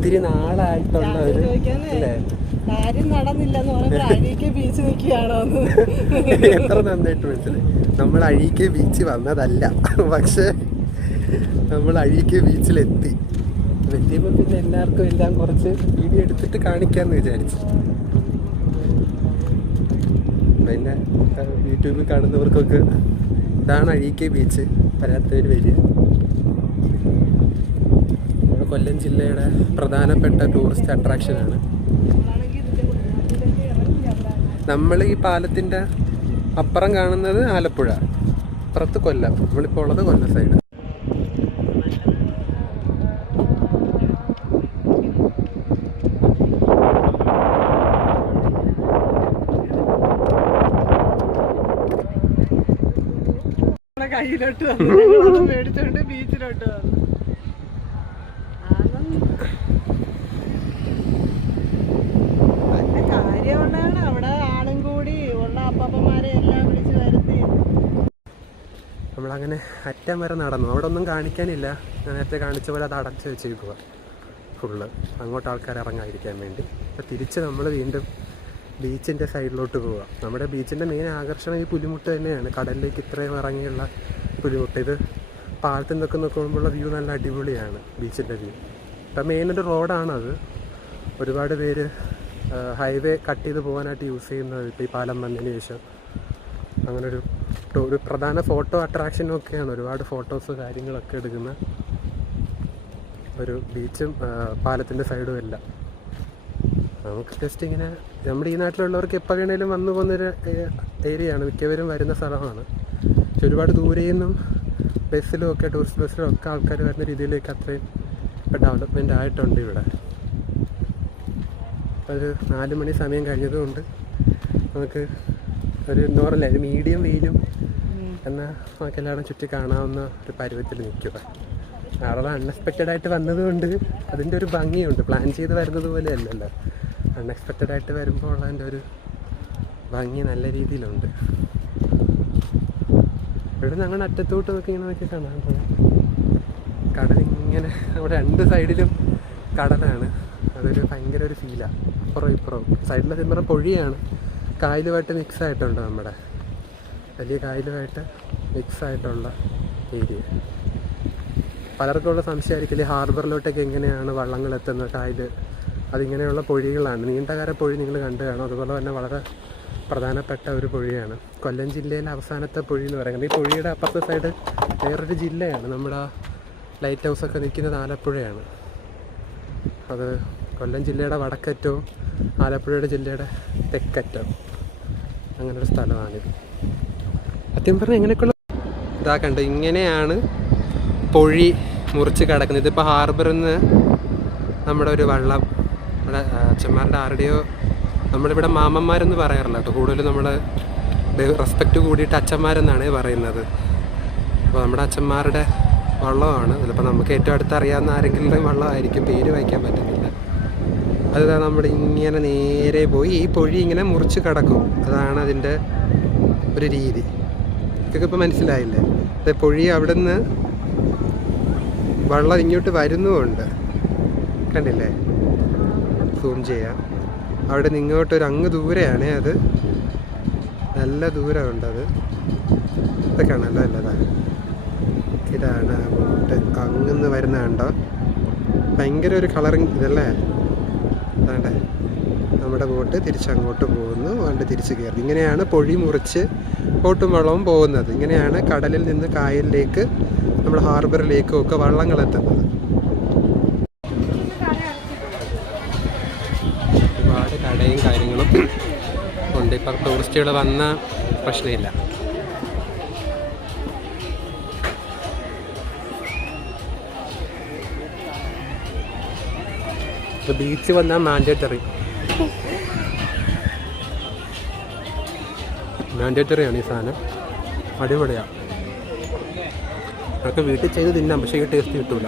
ഒത്തിരി നാളായിട്ടുള്ള ഒരു അല്ലേ എത്ര നന്നായിട്ട് മനസ്സിലായി. നമ്മൾ അഴീക്കെ ബീച്ച് വന്നതല്ല, പക്ഷെ നമ്മൾ അഴീക്കെ ബീച്ചിലെത്തി. എത്തിയപ്പോൾ പിന്നെ എല്ലാവർക്കും എല്ലാം കുറച്ച് വീഡിയോ എടുത്തിട്ട് കാണിക്കാമെന്ന് വിചാരിച്ചു. പിന്നെ യൂട്യൂബിൽ കാണുന്നവർക്കൊക്കെ ഇതാണ് അഴീക്കെ ബീച്ച്, വരാത്തവർ വരിക. കൊല്ലം ജില്ലയുടെ പ്രധാനപ്പെട്ട ടൂറിസ്റ്റ് അട്രാക്ഷനാണ്. നമ്മൾ ഈ പാലത്തിൻ്റെ അപ്പുറം കാണുന്നത് ആലപ്പുഴ, അപ്പുറത്ത് കൊല്ലം. നമ്മളിപ്പോൾ ഉള്ളത് കൊല്ലം സൈഡ്. കയ്യിലോട്ട് മേടിച്ചോണ്ട് ബീച്ചിലോട്ട് വന്നു. നല്ല കാര്യമുള്ളതാണ്. അവിടെ ആളും കൂടി ഉള്ള അപ്പാപ്പന്മാരെ എല്ലാം വിളിച്ച് വരുത്തി. നമ്മളങ്ങനെ അറ്റം വരെ നടന്നു. അവിടെ ഒന്നും കാണിക്കാനില്ല. ഞാൻ നേരത്തെ കാണിച്ച പോലെ അത് അടച്ച് വെച്ചേക്കുക ഫുള്ള്, അങ്ങോട്ട് ആൾക്കാർ ഇറങ്ങാതിരിക്കാൻ വേണ്ടി. അപ്പോൾ തിരിച്ച് നമ്മൾ വീണ്ടും ബീച്ചിൻ്റെ സൈഡിലോട്ട് പോവുക. നമ്മുടെ ബീച്ചിൻ്റെ മെയിൻ ആകർഷണം ഈ പുലിമുട്ട് തന്നെയാണ്. കടലിലേക്ക് ഇത്രയും ഇറങ്ങിയുള്ള പുലിമുട്ട്. ഇത് പാലത്തിൽ നിന്നൊക്കെ നോക്കുമ്പോഴുള്ള വ്യൂ നല്ല അടിപൊളിയാണ്, ബീച്ചിൻ്റെ വ്യൂ. ഇപ്പം മെയിനൊരു റോഡാണത്. ഒരുപാട് പേര് ഹൈവേ കട്ട് ചെയ്ത് പോകാനായിട്ട് യൂസ് ചെയ്യുന്നത് ഇപ്പോൾ ഈ പാലം വന്നതിന് ശേഷം. അങ്ങനൊരു ഒരു പ്രധാന ഫോട്ടോ അട്രാക്ഷനൊക്കെയാണ്. ഒരുപാട് ഫോട്ടോസ് കാര്യങ്ങളൊക്കെ എടുക്കുന്ന ഒരു ബീച്ചും പാലത്തിൻ്റെ സൈഡും എല്ലാം. നമുക്ക് ജസ്റ്റ് ഇങ്ങനെ നമ്മുടെ ഈ നാട്ടിലുള്ളവർക്ക് എപ്പോൾ വേണേലും വന്നു പോകുന്നൊരു ഏരിയയാണ്, മിക്കവരും വരുന്ന സ്ഥലമാണ്. പക്ഷെ ഒരുപാട് ദൂരയിൽ നിന്നും ബസ്സിലും ഒക്കെ ടൂറിസ്റ്റ് ബസ്സിലും ഒക്കെ ആൾക്കാർ വരുന്ന രീതിയിലേക്ക് അത്രയും ഇപ്പോൾ ഡെവലപ്മെൻ്റ് ആയിട്ടുണ്ട് ഇവിടെ. ഒരു 4 മണി സമയം കഴിഞ്ഞതുകൊണ്ട് നമുക്ക് ഒരു എന്താ പറയില്ല, ഒരു മീഡിയം വെയിലും എന്നാൽ നമുക്കെല്ലാവരും ചുറ്റി കാണാവുന്ന ഒരു പരുവത്തിൽ നിൽക്കുക. അവിടെ അൺഎക്സ്പെക്റ്റഡ് ആയിട്ട് വന്നതുകൊണ്ട് അതിൻ്റെ ഒരു ഭംഗിയുണ്ട്. പ്ലാൻ ചെയ്ത് വരുന്നത് പോലെ അല്ലല്ലോ, അൺഎക്സ്പെക്റ്റഡ് ആയിട്ട് വരുമ്പോൾ ഉള്ളതിൻ്റെ ഒരു ഭംഗി നല്ല രീതിയിലുണ്ട്. ഇവിടെ ഞങ്ങൾ അറ്റത്തോട്ട് നോക്കി ഇങ്ങനെ നോക്കി കാണാൻ പോകും. കടലിങ്ങനെ നമ്മുടെ 2 സൈഡിലും കടലാണ്. അതൊരു ഭയങ്കര ഒരു ഫീലാണ്. അപ്പുറം ഇപ്പുറം സൈഡിലെ തിമ്പറ പൊഴിയാണ്, കായലുമായിട്ട് മിക്സ് ആയിട്ടുണ്ട്. നമ്മുടെ വലിയ കായലുമായിട്ട് മിക്സ് ആയിട്ടുള്ള ഏരിയ. പലർക്കുള്ള സംശയമായിരിക്കില്ലേ ഹാർബറിലോട്ടൊക്കെ എങ്ങനെയാണ് വള്ളങ്ങൾ എത്തുന്നത്, കായൽ. അതിങ്ങനെയുള്ള പൊഴികളാണ്. നീണ്ടകര പൊഴി നിങ്ങൾ കണ്ടു കാണും. അതുപോലെ തന്നെ വളരെ പ്രധാനപ്പെട്ട ഒരു പൊഴിയാണ്. കൊല്ലം ജില്ലയിലെ അവസാനത്തെ പൊഴി എന്ന് പറയുന്നത്. ഈ പൊഴിയുടെ അപ്പുറത്തെ സൈഡ് വേറൊരു ജില്ലയാണ്. നമ്മുടെ ആ ലൈറ്റ് ഹൗസൊക്കെ നിൽക്കുന്നത് ആലപ്പുഴയാണ്. അത് കൊല്ലം ജില്ലയുടെ വടക്കറ്റവും ആലപ്പുഴയുടെ ജില്ലയുടെ തെക്കറ്റവും അങ്ങനൊരു സ്ഥലമാണിത്. സത്യം പറഞ്ഞാൽ എങ്ങനെയൊക്കെയുള്ള ഇതാ കണ്ടു. ഇങ്ങനെയാണ് പൊഴി മുറിച്ച് കിടക്കുന്നത്. ഇതിപ്പോൾ ഹാർബറിൽ നിന്ന് നമ്മുടെ ഒരു വള്ളം, നമ്മുടെ അച്ഛന്മാരുടെ ആരുടെയോ, നമ്മളിവിടെ മാമന്മാരെന്ന് പറയാറില്ല കേട്ടോ, കൂടുതലും നമ്മൾ റെസ്പെക്റ്റ് കൂടിയിട്ട് അച്ഛന്മാരെന്നാണ് പറയുന്നത്. അപ്പോൾ നമ്മുടെ അച്ഛന്മാരുടെ വള്ളമാണ്. ചിലപ്പോൾ നമുക്ക് ഏറ്റവും അടുത്ത് അറിയാവുന്ന ആരെങ്കിലും വള്ളമായിരിക്കും, പേര് വായിക്കാൻ പറ്റുന്നില്ല. അത് നമ്മൾ ഇങ്ങനെ നേരെ പോയി ഈ പൊഴി ഇങ്ങനെ മുറിച്ച് കിടക്കും. അതാണ് അതിൻ്റെ ഒരു രീതി. ഇതൊക്കെ ഇപ്പോൾ മനസ്സിലായില്ലേ? അത് പൊഴി അവിടെ നിന്ന് വെള്ളം ഇങ്ങോട്ട് വരുന്നുമുണ്ട്, കണ്ടില്ലേ? സൂം ചെയ്യാം. അവിടെ നിന്ന് ഇങ്ങോട്ടൊരു അങ്ങ് ദൂരെയാണ്, അത് നല്ല ദൂരമുണ്ട്. അത് ഇതൊക്കെ ആണല്ലോ അല്ലതാണ്. ഇതാണ് ബോട്ട് അങ്ങന്ന് വരുന്ന കണ്ടോ, ഭയങ്കര ഒരു കളറിങ് ഇതല്ലേ. അതാണ്ടേ നമ്മുടെ ബോട്ട് തിരിച്ചങ്ങോട്ട് പോകുന്നു, അതുകൊണ്ട് തിരിച്ച് കയറി. ഇങ്ങനെയാണ് പൊഴി മുറിച്ച് ബോട്ടും വള്ളവും പോകുന്നത്. ഇങ്ങനെയാണ് കടലിൽ നിന്ന് കായലിലേക്ക്, നമ്മുടെ ഹാർബറിലേക്കും ഒക്കെ വള്ളങ്ങൾ എത്തുന്നത്. ഒരുപാട് കടയും കാര്യങ്ങളും ഉണ്ട്. ഇപ്പം ടൂറിസ്റ്റുകൾ വന്ന പ്രശ്നമില്ല. ബീച്ച് വന്നാൽ മാൻഡേറ്ററിയാണ് ഈ സാധനം. അടിപൊളിയാണ്. നമുക്ക് വീട്ടിൽ ചെയ്ത് തിന്നാം, പക്ഷേ ഈ ടേസ്റ്റ് കിട്ടൂല.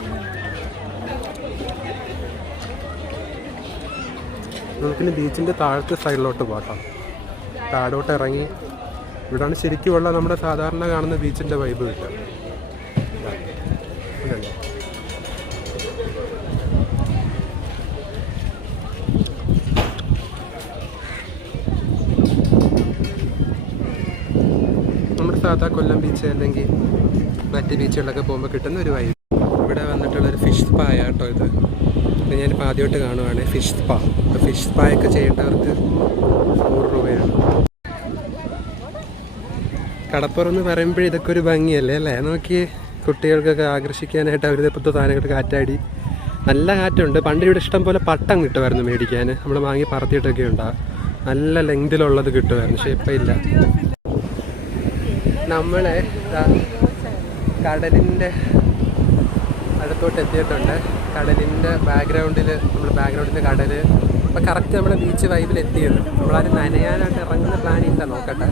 നമുക്കിനി ബീച്ചിൻ്റെ താഴത്തെ സൈഡിലോട്ട് പോകാം. താഴോട്ട് ഇറങ്ങി ഇവിടാണ് ശരിക്കുമുള്ള നമ്മുടെ സാധാരണ കാണുന്ന ബീച്ചിൻ്റെ വൈബ് കിട്ടുക. സാധാ കൊല്ലം ബീച്ച് അല്ലെങ്കിൽ മറ്റ് ബീച്ചുകളിലൊക്കെ പോകുമ്പോൾ കിട്ടുന്ന ഒരു വൈബ്. ഇവിടെ വന്നിട്ടുള്ളൊരു ഫിഷ് സ്പാ കേട്ടോ ഇത് ഞാനിപ്പോൾ ആദ്യമായിട്ട് കാണുവാണ് ഫിഷ് സ്പാ. ഫിഷ് സ്പായൊക്കെ ചെയ്യേണ്ടവർക്ക് 100 രൂപയാണ്. കടപ്പുറം എന്ന് പറയുമ്പോഴേ ഇതൊക്കെ ഒരു ഭംഗിയല്ലേ അല്ലേ? നോക്കി കുട്ടികൾക്കൊക്കെ ആകർഷിക്കാനായിട്ട് അവർ ഇപ്പോഴത്തെ സാധനങ്ങൾ കാറ്റാടി നല്ല കാറ്റുണ്ട്. പണ്ട് ഇവിടെ ഇഷ്ടം പോലെ പട്ടം കിട്ടുമായിരുന്നു മേടിക്കാൻ. നമ്മൾ വാങ്ങി പറത്തിയിട്ടൊക്കെ ഉണ്ടാകും. നല്ല ലെങ്തിലുള്ളത് കിട്ടുമായിരുന്നു. പക്ഷേ ഇപ്പം ഇല്ല. നമ്മളെ കടലിൻ്റെ അടുത്തോട്ട് എത്തിയിട്ടുണ്ട്. കടലിൻ്റെ ബാക്ക്ഗ്രൗണ്ടിൽ കടൽ. അപ്പോൾ കറക്റ്റ് നമ്മുടെ ബീച്ച് വൈബിൽ എത്തിയത്. നമ്മളാരും നനയാനായിട്ട് ഇറങ്ങുന്ന പ്ലാനില്ല. നോക്കട്ടെ,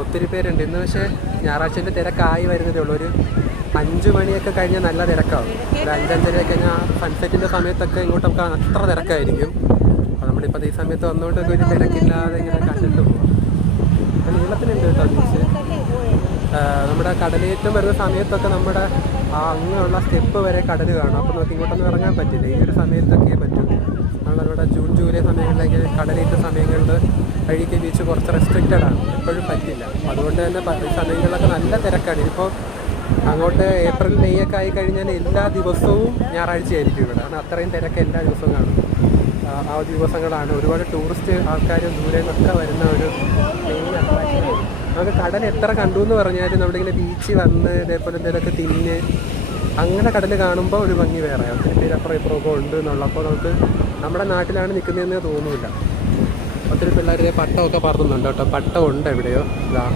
ഒത്തിരി പേരുണ്ട് ഇന്ന്. പക്ഷേ ഞായറാഴ്ചൻ്റെ തിരക്കായി വരുന്നതേ ഉള്ളൂ. ഒരു 5 മണിയൊക്കെ കഴിഞ്ഞാൽ നല്ല തിരക്കാവും. ഒരു 5-5:30 കഴിഞ്ഞാൽ സൺസെറ്റിൻ്റെ സമയത്തൊക്കെ ഇങ്ങോട്ട് നമുക്ക് അത്ര തിരക്കായിരിക്കും. അപ്പോൾ നമ്മളിപ്പോൾ ഈ സമയത്ത് വന്നുകൊണ്ടൊക്കെ ഒരു തിരക്കില്ലാതെ ഇങ്ങനെ കണ്ടിട്ട് പോകാം. അപ്പോൾ നീളത്തിനുണ്ട് കേട്ടോ ബീച്ച്. നമ്മുടെ കടലേറ്റം വരുന്ന സമയത്തൊക്കെ നമ്മുടെ അങ്ങനെയുള്ള സ്റ്റെപ്പ് വരെ കടൽ കാണും. അപ്പോൾ നമുക്ക് ഇങ്ങോട്ടൊന്നും ഇറങ്ങാൻ പറ്റില്ല. ഈ ഒരു സമയത്തൊക്കെ പറ്റും. നമ്മളിവിടെ ജൂൺ ജൂലൈ സമയങ്ങളിലേക്ക് കടലേറ്റ സമയങ്ങളിൽ അഴീക്കൽ ബീച്ച് കുറച്ച് റെസ്ട്രിക്റ്റഡ് ആണ്. എപ്പോഴും പറ്റില്ല. അതുകൊണ്ട് തന്നെ ഈ സമയങ്ങളിലൊക്കെ നല്ല തിരക്കാണ്. ഇപ്പോൾ അങ്ങോട്ട് ഏപ്രിൽ മെയ് ഒക്കെ ആയി കഴിഞ്ഞാൽ എല്ലാ ദിവസവും ഞായറാഴ്ചയായിരിക്കും ഇവിടെ. കാരണം അത്രയും തിരക്ക് എല്ലാ ദിവസവും കാണും. ആ ദിവസങ്ങളാണ് ഒരുപാട് ടൂറിസ്റ്റ് ആൾക്കാർ ദൂരെ നിന്നൊക്കെ വരുന്ന ഒരു മെയിൻ അട്രാക്ഷൻ. നമുക്ക് കടൽ എത്ര കണ്ടു എന്ന് പറഞ്ഞാൽ നമ്മളിങ്ങനെ ബീച്ച് വന്ന് ഇതേപോലെ എന്തെങ്കിലുമൊക്കെ തിന്ന് അങ്ങനെ കടൽ കാണുമ്പോൾ ഒരു ഭംഗി വേറെ. ഒത്തിരി പേര് അപ്പുറം ഇപ്പുറമൊക്കെ ഉണ്ട് എന്നുള്ള. അപ്പോൾ നമുക്ക് നമ്മുടെ നാട്ടിലാണ് നിൽക്കുന്നതെന്ന് തോന്നില്ല. ഒത്തിരി പിള്ളേർ പട്ടമൊക്കെ പറത്തുന്നുണ്ട് കേട്ടോ. പട്ടം ഉണ്ട് എവിടെയോ. ഇതാ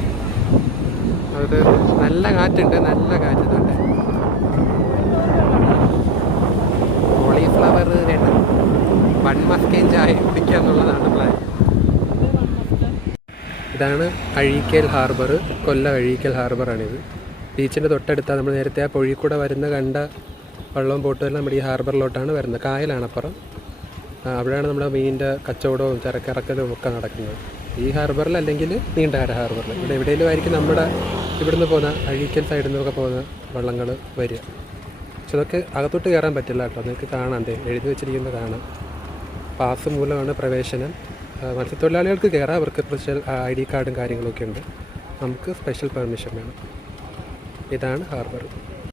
അത് നല്ല കാറ്റുണ്ട്. നല്ല കാറ്റ് തന്നെ. കോളിഫ്ലവർ വേണ്ട, 1 മസ്കേൻ ചായ കുടിക്കുക എന്നുള്ളതാണ് പ്ലാൻ. ഇതാണ് അഴീക്കൽ ഹാർബർ. കൊല്ലം അഴീക്കൽ ഹാർബറാണിത്. ബീച്ചിൻ്റെ തൊട്ടടുത്താണ്. നമ്മൾ നേരത്തെ ആ പൊഴി കൂടെ വരുന്ന കണ്ട വെള്ളവും ബോട്ടുമെല്ലാം നമ്മുടെ ഈ ഹാർബറിലോട്ടാണ് വരുന്നത്. കായലാണ് അപ്പുറം. അവിടെയാണ് നമ്മുടെ മീനിൻ്റെ കച്ചവടവും ചരക്കിറക്കലും ഒക്കെ നടക്കുന്നത്. ഈ ഹാർബറിൽ അല്ലെങ്കിൽ നീണ്ടകര ഹാർബറിൽ ഇവിടെ എവിടെയെങ്കിലും ആയിരിക്കും നമ്മുടെ ഇവിടുന്ന് പോകുന്ന അഴീക്കൽ സൈഡിൽ നിന്നൊക്കെ പോകുന്ന വള്ളങ്ങൾ വരിക. പക്ഷെ അതൊക്കെ അകത്തോട്ട് കയറാൻ പറ്റില്ല കേട്ടോ. നിങ്ങൾക്ക് കാണാം, എഴുതി വെച്ചിരിക്കുന്നത് കാണാം. പാസ് മൂലമാണ് പ്രവേശനം. മത്സ്യത്തൊഴിലാളികൾക്ക് കയറാം. അവർക്ക് സ്പെഷ്യൽ ID കാർഡും കാര്യങ്ങളൊക്കെ ഉണ്ട്. നമുക്ക് സ്പെഷ്യൽ പെർമിഷൻ വേണം. ഇതാണ് ഹാർബർ.